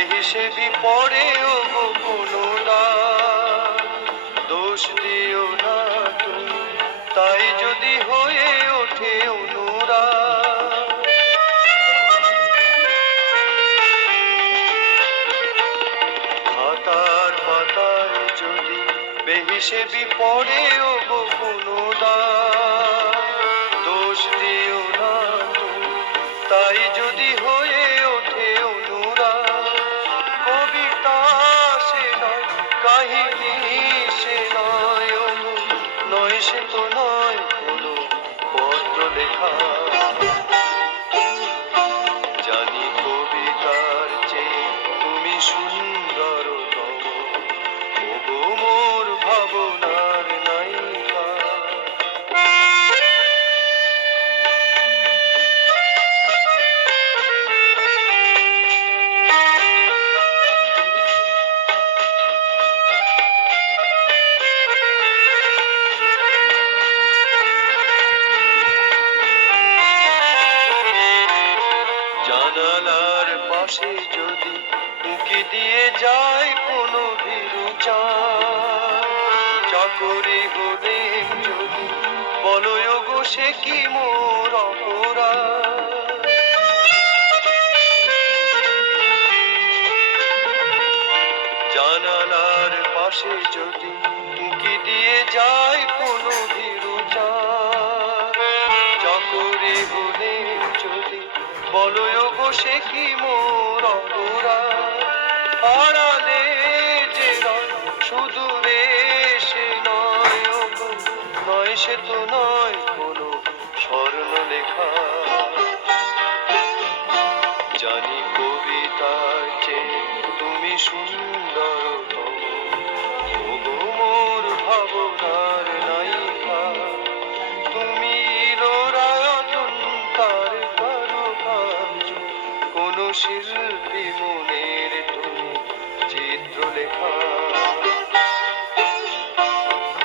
বেহিসেবি পড়েও গো কোনো। দোষ দিও না তুমি, তাই যদি হয়ে ওঠে অনুরাগ খাতার পাতায় যদি বেহিসেবি পড়েও গো কোনো। দোষ দিও না তুমি, তাই যদি জানালার পাশে যদি উঁকি দিয়ে যায় কোনো চাঁদ, চাকরি হলে যদি বলয় গো সে কি মোর অপরাধ? জানালার পাশে যদি উঁকি দিয়ে যায় বলয় বসে কি মোর অপরাধ? আড়ালে যে সুদূরে সে নয় নয় সে তো নয়, কোনো স্বর্ণ লেখা। জানি কবিতা তুমি সুন্দরতম শিল্পী মনের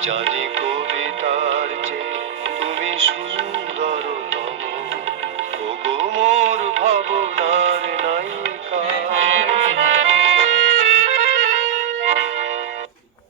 জানি কবিতার চেয়ে তুমি শুনো